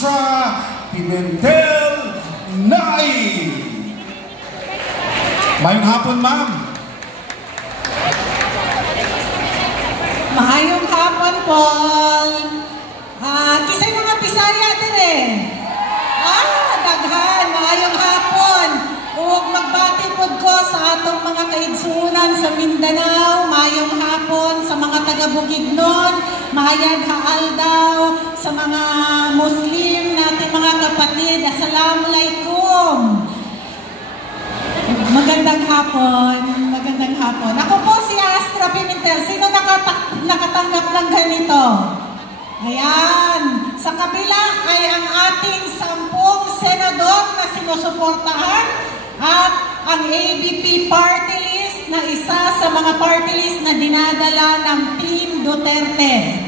Astra Pimentel Nai. Mayong hapon, ma'am. Mahayong hapon, Paul. Kisay mga Bisaya din eh. Daghan. Mahayong hapon. Huwag magbati po ko sa atong mga kaigsuunan sa Mindanao. Mahayong hapon sa mga taga-Bukidnon. Mahayag haaldaw sa mga Muslim natin mga kapatid. Assalamualaikum. Magandang hapon. Magandang hapon. Ako po si Astra Pimentel. Sino nakatanggap ng ganito? Ayan. Sa kabila ay ang ating 10 senador na sinusuportahan at ang ABP party list na isa sa mga party list na dinadala ng Team Duterte.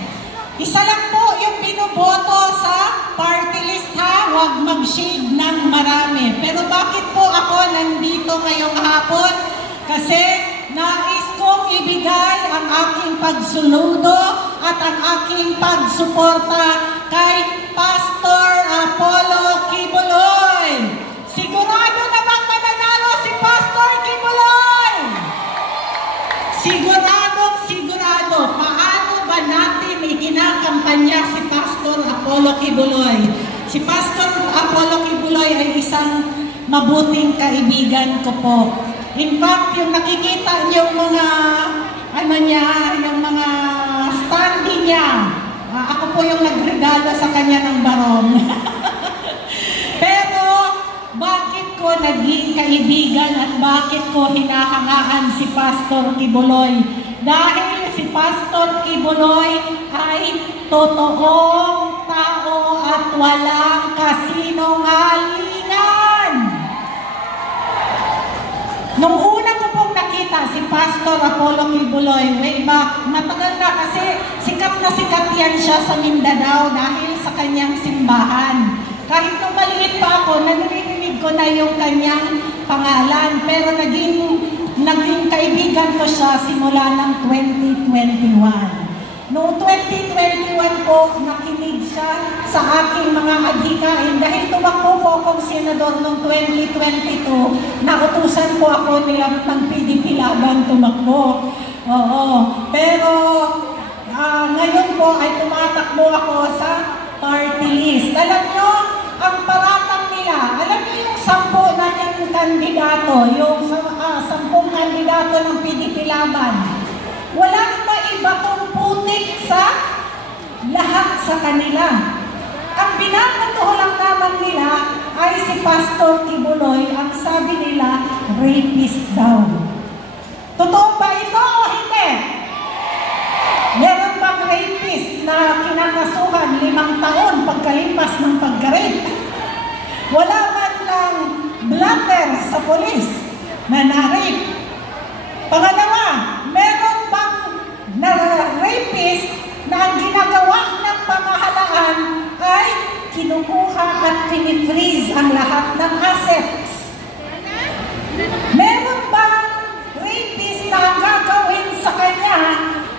Isa lang po yung binoboto sa party list ha. Huwag mag-shade ng marami. Pero bakit po ako nandito ngayong hapon? Kasi nais kong ibigay ang aking pagsunudo at ang aking pagsuporta kay Pastor Apollo Kibuloy. Sigurado na bang mananalo si Pastor Kibuloy? Sigurado. Paano ba natin ikinakampanya si Pastor Apollo Kibuloy? Si Pastor Apollo Kibuloy ay isang mabuting kaibigan ko po. In fact, yung nakikita niyong mga yung mga standee niya, ako po yung nagregalo sa kanya ng barong. Pero bakit ko naging kaibigan at bakit ko hinahangaan si Pastor Kibuloy? Dahil si Pastor Kibuloy ay totoong tao at walang kasinungalingan. Nung una ko pong nakita si Pastor Apollo Kibuloy, way back, matagal na kasi sikat na sikat yan siya sa Mindanao dahil sa kanyang simbahan. Kahit nung maliit pa ako, narinig ko na yung kanyang pangalan. Pero naging kaibigan ko siya simula ng 2021. Noong 2021 po, nakinig siya sa aking mga adhikain dahil tumakbo po akong senador noong 2022. Nautusan po ako nila ng PDP Laban tumakbo. Oo. Pero ngayon po ay tumatakbo ako sa party list. Alam nyo, ang paratang nila, alam nyo yung 10 na yung kandidato, yung 10 kandidato ng PDP Laban. Walang maibatong putik sa lahat sa kanila. Ang binabato lang naman nila ay si Pastor Kibuloy. Ang sabi nila, rapist daw. Totoo ba ito o hindi? Meron bang rapist na kinakasuhan 5 taon pagkalipas ng pagka-rape? Wala man lang blatter sa polis na na-rape. Pangalawa, meron bang na rapist na ang ginagawa ng pamahalaan ay kinukuha at pinifreeze ang lahat ng assets? Meron bang rapist na ang gagawin sa kanya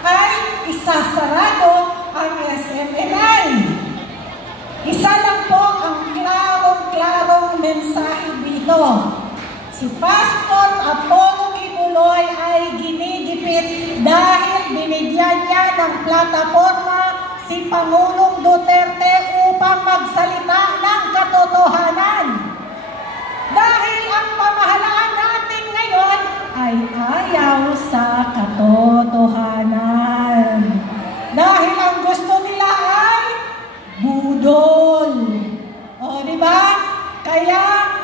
ay isasarado ang SMNI? Isa lang po ang klarong mensahe dito. Si Pastor Apollo Kibuloy ay ginigipit dahil binigyan niya ng plataforma si Pangulong Duterte upang magsalita ng katotohanan. Dahil ang pamahalaan natin ngayon ay ayaw sa katotohanan. Dahil ang gusto nila ay budol. O, di ba? Kaya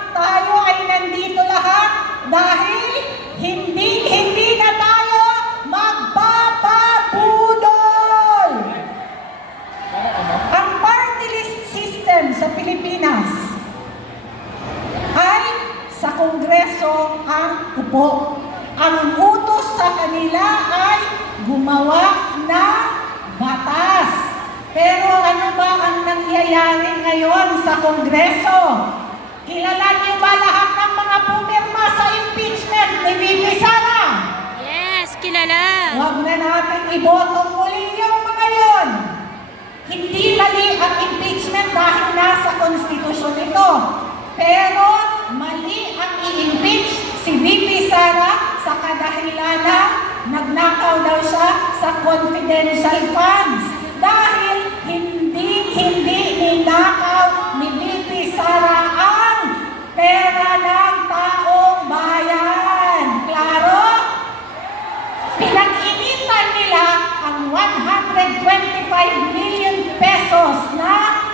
tayo ay nandito lahat dahil hindi na tayo magpapabudol. Ang party list system sa Pilipinas ay sa Kongreso ang upo. Ang utos sa kanila ay gumawa ng batas. Pero ano ba ang nangyayari ngayon sa Kongreso? Kilala niyo ba lahat ng mga pumirma sa impeachment ni Bibi Sara? Yes, kilala. Huwag na natin iboto muli yung mga yon. Hindi mali ang impeachment dahil nasa Pero mali ang i-impeach si VP Sara sa kadahilanang nagnakaw daw siya sa confidential funds. Dahil hindi ninakaw ni VP Sara ang pera ng taong bayan. Klaro? Pinag-initan nila ang 125 million pesos na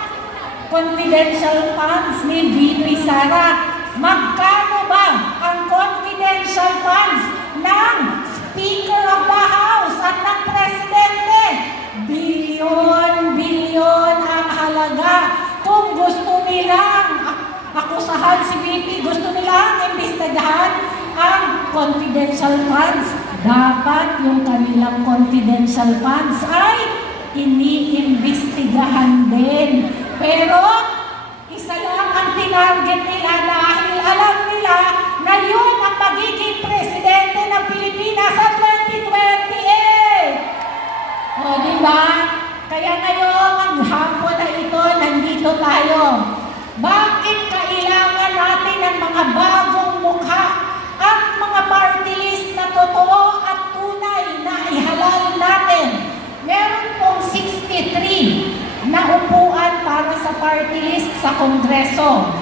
confidential funds ni VP Sara. Magkano ba ang confidential funds ng Speaker of the House at ng Presidente? Bilyon ang halaga. Kung gusto nilang akusahan si VP, gusto nilang imbestigahan ang confidential funds, dapat yung kanilang confidential funds ay iniimbestigahan din. Pero isa lang ang tinarget nila dahil alam nila na yun ang magiging presidente ng Pilipinas sa 2028. O, diba? Kaya ngayong hapon na ito, nandito tayo. Bakit kailangan natin ng mga bagong mukha at mga party list na totoo at tunay na ihalal natin? Meron pong 63 na upuan para sa party list sa Kongreso.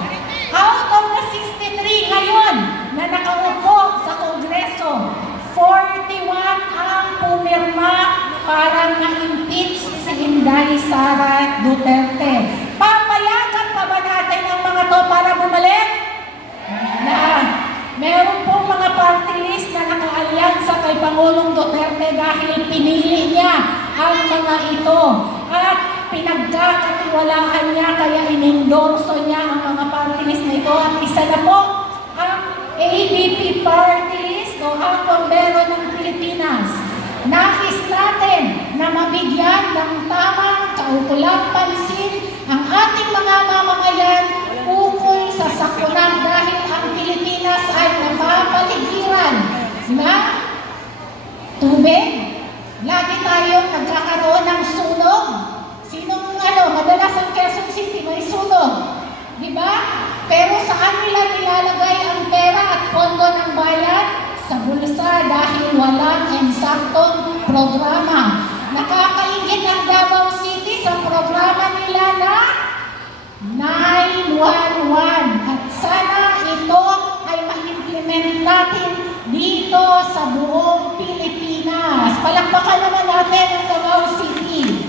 Out of the 63 ngayon na nakaupo sa Kongreso, 41 ang pumirma para ma-impeach si Inday Sara Duterte. Papayagan pa ba natin ang mga to para bumalik? Na meron pong mga party list na naka-alyansa kay Pangulong Duterte dahil pinili niya ang mga ito. At pinagkakatiwalaan niya kaya inendorso niya ang mga party list na ito. At isa na po ang ADP party list o ang bombero ng Pilipinas. Nais natin na mabigyan ng tamang kaukulang pansin ang ating mga mamamayan ukol sa sakunan dahil ang Pilipinas ay napapaligiran na tubig. Lagi tayo nagkakaroon ng sunog. Madalas ang Quezon City may sunog. Diba? Pero saan nila nilalagay ang pera at pondo ng bayan? Sa bulsa dahil walang eksaktong programa. Nakakaingit ang Davao City sa programa nila na 911. At sana ito ay ma-implement natin dito sa buong Pilipinas. Palakpakan naman natin ang Davao City.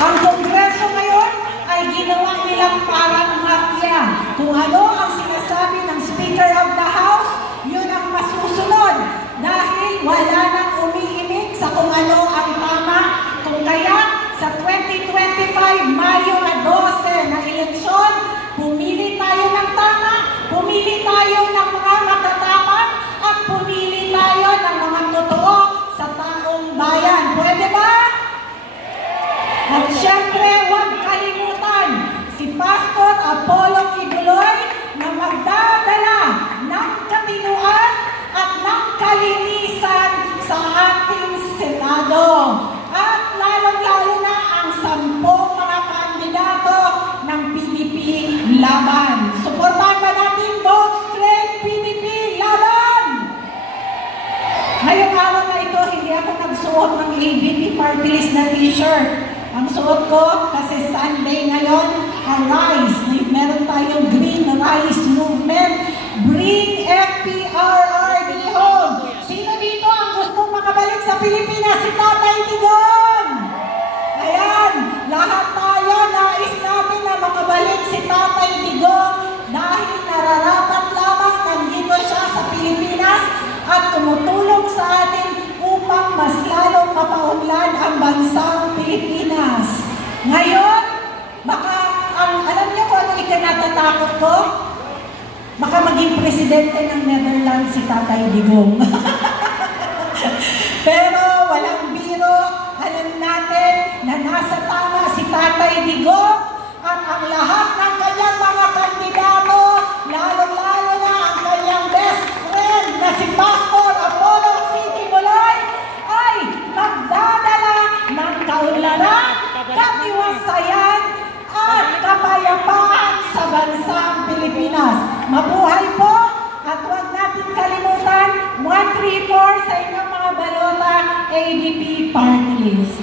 Ang Kongreso ngayon ay ginawa nilang parang mafia. Kung ano ang sinasabi ng Speaker of the House, yun ang masusunod. Dahil wala nang umiimik sa kung ano ang tama. Kung kaya sa 2025, Mayo na 12 na eleksyon, pumili tayo ng tama, pumili tayo ng mga matatapat, at pumili tayo ng mga totoo sa taong bayan. Pwede ba? At syempre, huwag kalimutan si Pastor Apollo Kibuloy na magdadala ng katinuan at ng kalinisan sa ating Senado. At lalong-lalo na ang 10 mga kandidato ng PDP Laban. Suportahan ba natin? Vote straight PDP Laban! Ngayong araw na ito, hindi ako nagsuot ng ABP party list na t-shirt. Ang suot ko, kasi Sunday ngayon, Arise. Meron tayong Green Rise Movement. Bring FPRRD home. Sino dito ang gusto makabalik sa Pilipinas? Si Tatay Digong! Ayan, lahat tayo nais natin na makabalik si Tatay Digong dahil nararapat lamang nandito siya sa Pilipinas at tumutulong sa atin upang mas lalong mapaunlad ang bansang Pilipinas. Ngayon, baka, alam niyo kung ano ikinatatakot ko? Baka maging presidente ng Netherlands si Tatay Digong. Pero walang biro, alam natin na nasa tama si Tatay Digong at ang lahat ng kanyang mga kandidato, lalo-lalo na ang kanyang best friend na si Pastor Apollo Kibuloy ay magdadala ng kaunlaran, katiwasayan at kapayapaan sa bansang Pilipinas. ADP Party List.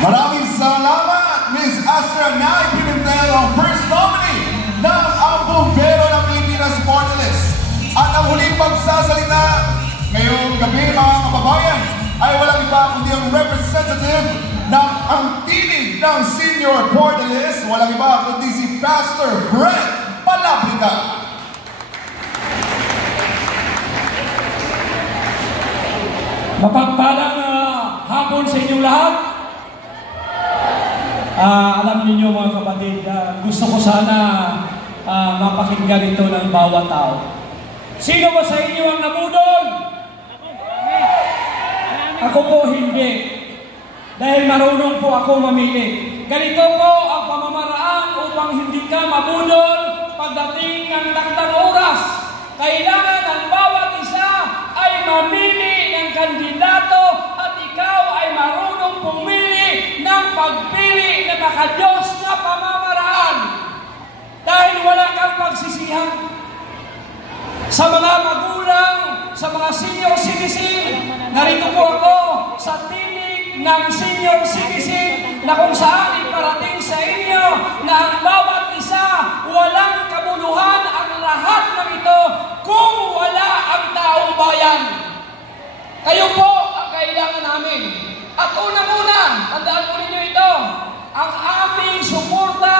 Maraming salamat, Ms. Astra Nay Pimentel, ang first nominee ng ang Bumbero ng Pilipinas Party List. At ang huling magsasalita ngayong gabi, mga kababayan, ay walang iba kundi ang representative ng ang tinig ng Senior Party List, walang iba kundi si Pastor Brent Palabrica. Mapagpalang hapon sa inyong lahat. Alam niyo mga kapatid, gusto ko sana mapakinggan ito ng bawat tao. Sino ba sa inyo ang nabudol? Ako po hindi. Dahil marunong po ako mamili. Ganito po ang pamamaraan upang hindi ka mabudol pagdating ng takdang oras. Kailangan ang bawat isa ay mamili ng kandidato at ikaw ay marunong pumili ng pagpili na nakadiyos na pamamaraan. Dahil wala kang pagsisihan. Sa mga magulang, sa mga senior citizen, narito po ako sa tinig ng senior citizen na kung saan iparating sa inyo na ang bawat isa walang kabuluhan ang lahat ng ito kung wala ang taong bayan. Kayo po ang kailangan namin. At unang-una, tandaan po ninyo ito, ang aming suporta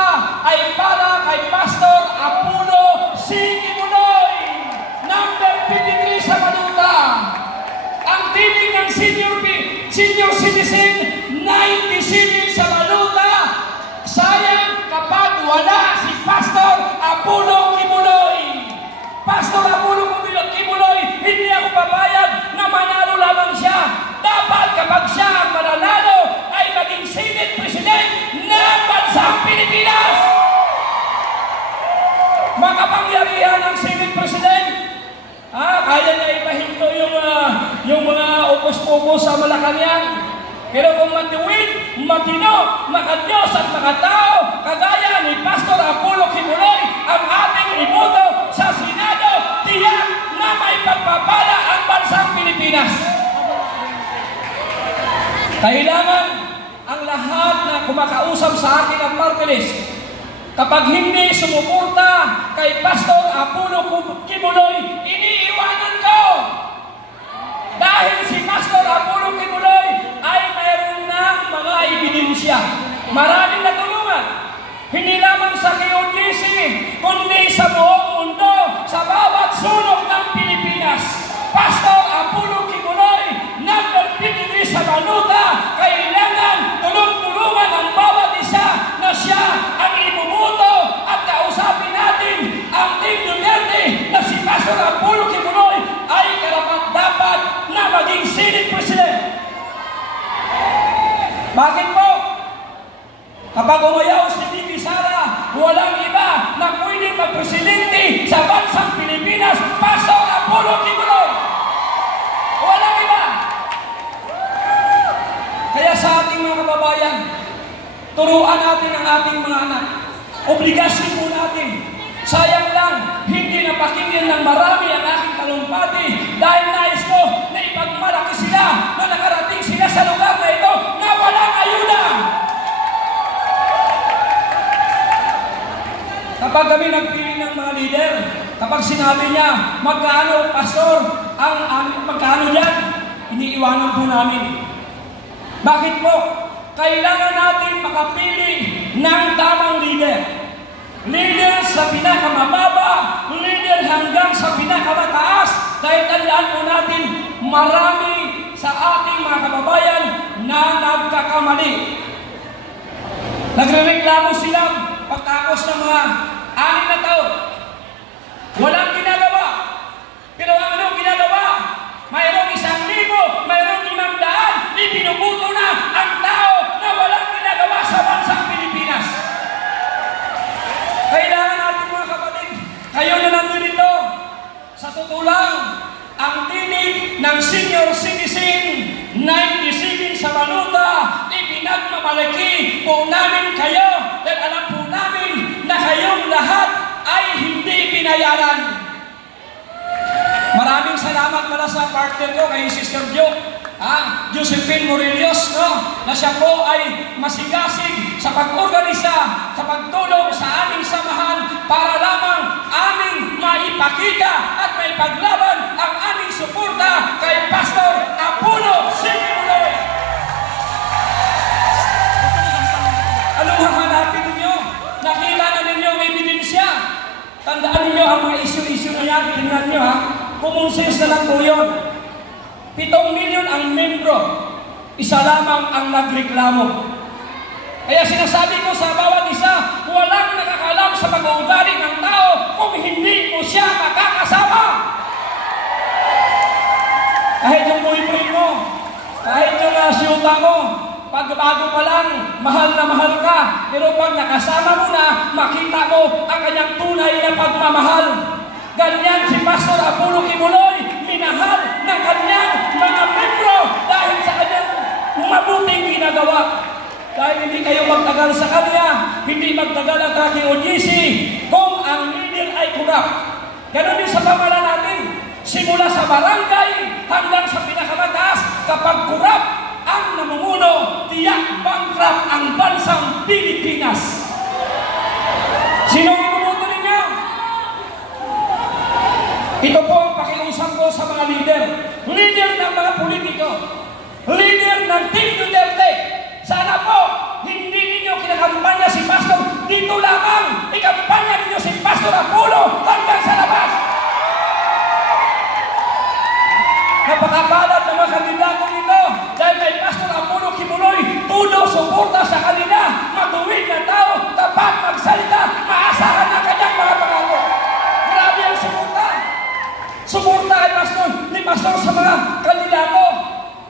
ay para kay Pastor Apollo C. Kibuloy, number 53 sa Maluta. Ang tinig ng senior citizen, 97 sa Maluta. Sayang kapag wala si Pastor Apollo Kibuloy. Pastor Apollo Kibuloy, hindi ako papayag na manalo lamang siya. Dapat kapag siya ang mananalo ay maging Senate President ng bansang Pilipinas. Makapangyarihan ang Senate President. Kaya niya ipahinto yung mga upos-upos sa Malacanang. Pero kung matuwid, matino, makadiyos at makatao, kagaya ni Pastor Apollo Kibuloy, ang ating iboto sa Senado, tiyak na may pagpapala ang bansang Pilipinas. Kailangan ang lahat na kumakausap sa akin ang party list, kapag hindi sumuporta kay Pastor Apollo Kibuloy, iniiwanan ko. Dahil si Pastor Apollo Kibuloy ay mayroon ng mga ebidensya. Maraming natulungan. Hindi lamang sa KOGC, kundi sa buong mundo, sa bawat sulok ng Pilipinas. Pastor Apollo Kibuloy, number 53 sa Maluta, kailangan tulong-tulungan ang bawat isa na siya ang ibubuto at kausapin natin ang Team Duterte na si Pastor Apollo Kibuloy ay karapat-dapat na maging Senate President. Bakit po? Kapag umayaw si Bibi Sara, walang iba na pwedeng magpresidente sa bansang Pilipinas, Pastor Apollo Kibuloy. Walang iba. Kaya sa ating mga kababayan, turuan natin ang ating mga anak. Obligasyon po natin. Sayang lang, hindi napakinggan ng marami ang aking talumpati dahil nais ko na ipagmalaki sila na nakarating sila sa lugar na ito na walang ayuda. Kapag kami nagpili ng mga leader, kapag sinabi niya, magkano, pastor, magkano yan, iniiwanan po namin. Bakit po? Kailangan natin makapili ng tamang leader. Leader sa pinakamababa, leader hanggang sa pinakamataas. Dahil tandaan po natin, marami sa ating mga kababayan na nagkakamali. Nagrereklamo sila pagtapos ng mga 6 na taon. Walang ginagawa. Pero ang ginagawa? Mayroong 1,000, mayroong 500, ibinubuto na ang tao na walang ginagawa sa bansang Pilipinas. Kailangan natin mga kapatid, kayo na nandito, sa totoo lang, ang tinig ng senior citizen, 97 sa Maluta, ipinagmamalaki po namin kayo dahil alam po namin na kayong lahat ay hindi binayaran. Maraming salamat pala sa partner ko kay Sister Jo. Josephine Morelios, no? Na siya po ay masigasig sa pag-organisa, sa pagtulong sa aming samahan para lamang aming maipakita at maipaglaban ang aming suporta kay Pastor Apollo C. Kibuloy. Anong hahanapin ninyo? Nakita na ninyo ang ebidensya. Tandaan ninyo ang mga issue na yan. Tingnan nyo ha. Common sense na lang po yun. 7 milyon ang membro, isa lamang ang nagreklamo. Kaya sinasabi ko sa bawat isa, walang nakakalam sa pag-uugali ng tao kung hindi mo siya makakasama. Kahit yung boyfriend mo, kahit yung siyuta mo, pag bago pa lang, mahal na mahal ka. Pero pag nakasama mo na, makita mo ang kanyang tunay na pagmamahal. Ganyan si Pastor Apollo Kibuloy, minahal ng kanyang mga membro dahil sa kanyang mabuting ginagawa. Dahil hindi kayo magtagal sa kanya, hindi magtagal ang traki o GC kung ang leader ay kurap. Ganon din sa pamalan natin. Simula sa barangay hanggang sa pinakamataas, kapag kurap ang namumuno, tiyak bankrupt ang bansang Pilipinas. Sino ang bumuto ninyo? Ito po ang pakiusap ko sa mga leader. Leader ng mga politiko. Leader ng Team Duterte. Sana po, hindi ninyo kinakampanya si Pastor. Dito lamang, ikampanya ninyo si Pastor Apollo hanggang sa labas. Napakabalat ng mga kandidato nito dahil kay Pastor Apollo Kibuloy, tulo suporta sa kanila. Matuwid na tao, tapat magsalita, maasahan ang kanyang mga pangako. Grabe ang suporta. Suporta ay ni Pastor sa mga kandidato.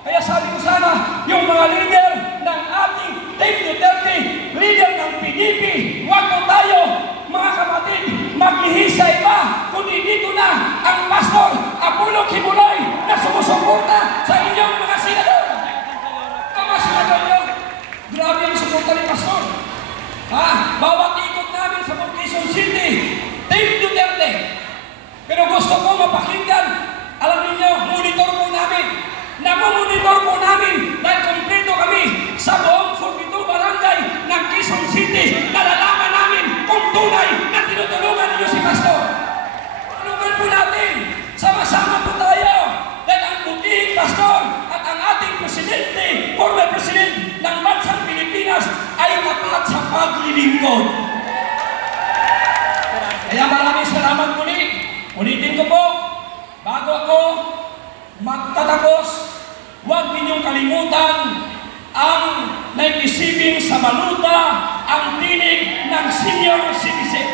Kaya sabi ko sana, yung mga leader ng ating Team Duterte, leader ng PDP, huwag mo tayo, mga kapatid, maglihisa iba, kundi dito na ang Pastor Apollo Kibuloy na sumusuporta sa inyong mga senador. Mga senador nyo, grabe ang suporta ni Pastor. Bawat ikot namin sa Quezon City, Team Duterte. Pero gusto ko mapakinggan, alam niyo, monitor po namin. Namumonitor po namin dahil kompleto kami sa buong 42 barangay ng Quezon City. Nalalaman namin kung tunay na tinutulungan niyo si Pastor. Tulungan po natin. Sama-sama po tayo. Dahil ang buting Pastor at ang ating presidente, former president ng bansang Pilipinas ay tapat sa paglilingkod. Kaya maraming salamat muli. Ulitin ko po, bago ako magtatapos, huwag ninyong kalimutan ang 97 sa baluta, ang tinig ng senior citizen.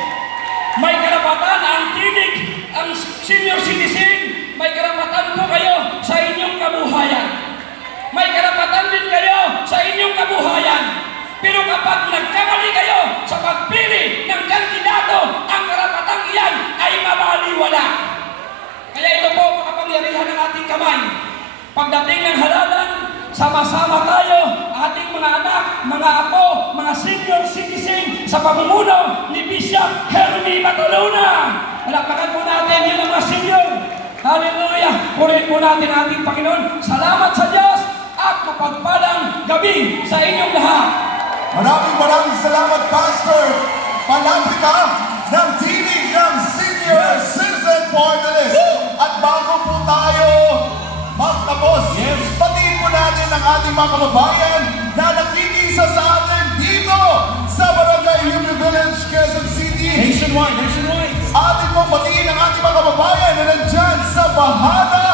May karapatan ang tinig, ang senior citizen, may karapatan po kayo sa inyong kabuhayan. May karapatan din kayo sa inyong kabuhayan. Pero kapag nagkamali kayo sa pagpili ng kandidato, ang karapatang iyan ay mabaliwala. Kaya ito po makapangyarihan ng ating kamay. Pagdating ng halalan, sama-sama tayo, ating mga anak, mga apo, mga senior citizen sa pamumuno ni Bishop Hermie Matuluna. Palakpakan po natin yun ang mga senior. Hallelujah! Purihin po natin ating Panginoon. Salamat sa Diyos at mapagpalang gabi sa inyong lahat. Maraming salamat, Pastor. Palapit ka ng tinig ng Senior Citizen Party List. At bago po tayo magtapos, patiin po natin ang ating mga kababayan na nakikisa sa atin dito sa Barangay Hume Village, Quezon City. Nationwide. Atin pong patiin ang ating mga kababayan na nandyan sa Bahada,